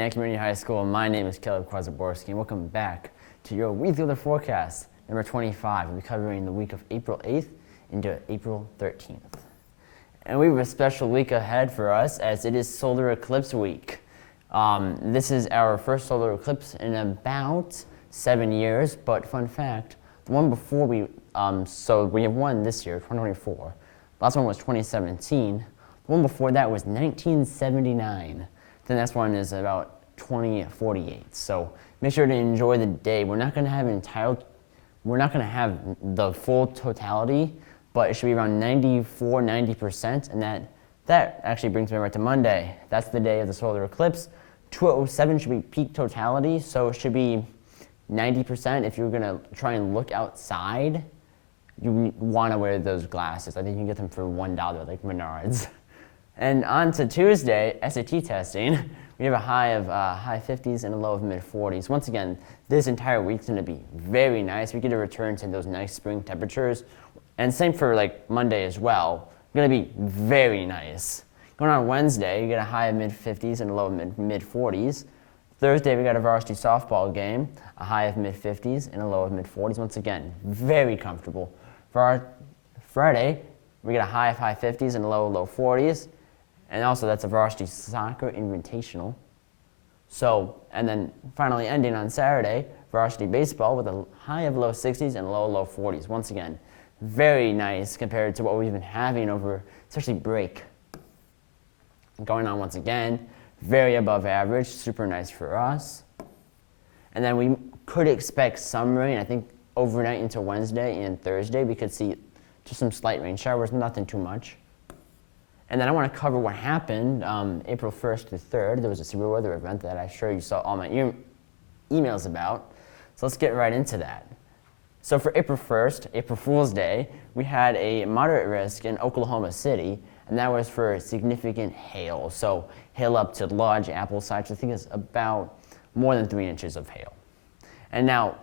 Antioch Community High School. My name is Caleb Kwazaborski, and welcome back to your weekly weather forecast, number 25. We'll be covering the week of April 8th into April 13th. And we have a special week ahead for us as it is solar eclipse week. This is our first solar eclipse in about 7 years, but fun fact, the one before we have one this year, 2024. Last one was 2017. The one before that was 1979. The next one is about 2048. So make sure to enjoy the day. We're not going to have the full totality, but it should be around 90%, and that actually brings me right to Monday. That's the day of the solar eclipse. 2:07 should be peak totality, so it should be 90%. If you're going to try and look outside, you want to wear those glasses. I think you can get them for $1, like Menards. And on to Tuesday, SAT testing. We have a high of high 50s and a low of mid 40s. Once again, this entire week's going to be very nice. We get a return to those nice spring temperatures. And same for like Monday as well. Going to be very nice. Going on Wednesday, you get a high of mid 50s and a low of mid 40s. Thursday, we got a varsity softball game, a high of mid 50s and a low of mid 40s. Once again, very comfortable. For our Friday, we get a high of high 50s and a low 40s. And also that's a varsity soccer invitational. So, and then finally ending on Saturday, varsity baseball with a high of low 60s and low 40s. Once again, very nice compared to what we've been having over, especially break. Going on once again, very above average, super nice for us. And then we could expect some rain. I think overnight into Wednesday and Thursday, we could see just some slight rain showers, nothing too much. And then I want to cover what happened April 1st to 3rd. There was a severe weather event that I'm sure you saw all my emails about. So let's get right into that. So for April 1st, April Fool's Day, we had a moderate risk in Oklahoma City, and that was for significant hail. So hail up to large apple size, I think it's about more than 3 inches of hail. And now,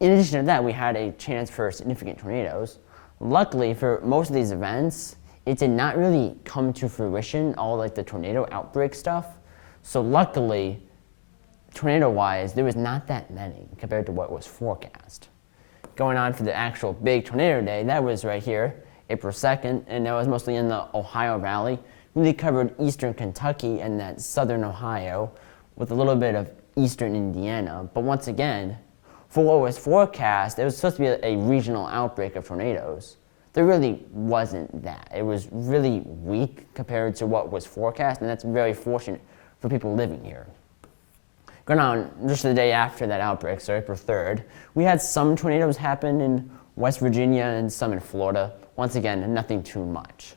in addition to that, we had a chance for significant tornadoes. Luckily, for most of these events, it did not really come to fruition, all like the tornado outbreak stuff. So luckily, tornado-wise, there was not that many compared to what was forecast. Going on for the actual big tornado day, that was right here, April 2nd, and that was mostly in the Ohio Valley. Really covered eastern Kentucky and that southern Ohio with a little bit of eastern Indiana. But once again, for what was forecast, it was supposed to be a regional outbreak of tornadoes. There really wasn't that. It was really weak compared to what was forecast, and that's very fortunate for people living here. Going on just the day after that outbreak, so April 3rd, we had some tornadoes happen in West Virginia and some in Florida. Once again, nothing too much.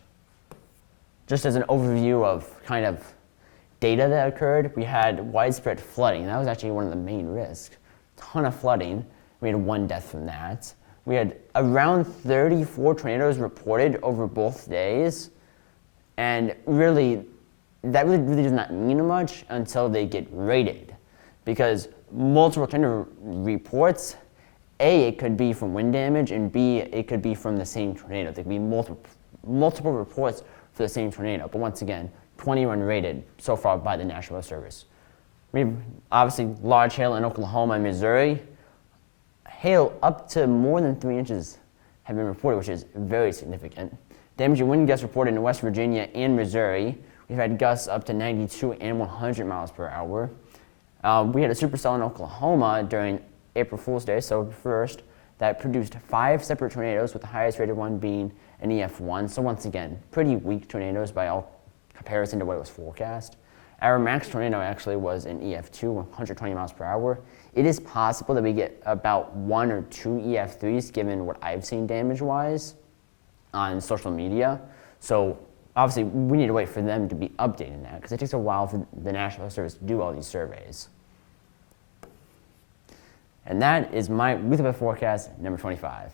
Just as an overview of kind of data that occurred, we had widespread flooding. That was actually one of the main risks. Ton of flooding. We had 1 death from that. We had around 34 tornadoes reported over both days, and really, that really does not mean much until they get rated, because multiple tornado reports, A, it could be from wind damage, and B, it could be from the same tornado. There could be multiple reports for the same tornado, but once again, 21 rated so far by the National Weather Service. We have obviously large hail in Oklahoma and Missouri. Hail up to more than 3 inches have been reported, which is very significant. Damaging wind gusts reported in West Virginia and Missouri. We've had gusts up to 92 and 100 miles per hour. We had a supercell in Oklahoma during April Fool's Day, so first, that produced 5 separate tornadoes, with the highest rated one being an EF1. So once again, pretty weak tornadoes by all comparison to what was forecast. Our max tornado actually was an EF2, 120 miles per hour. It is possible that we get about 1 or 2 EF3s, given what I've seen damage-wise on social media. So obviously, we need to wait for them to be updating that, because it takes a while for the National Weather Service to do all these surveys. And that is my weekly weather forecast, number 25.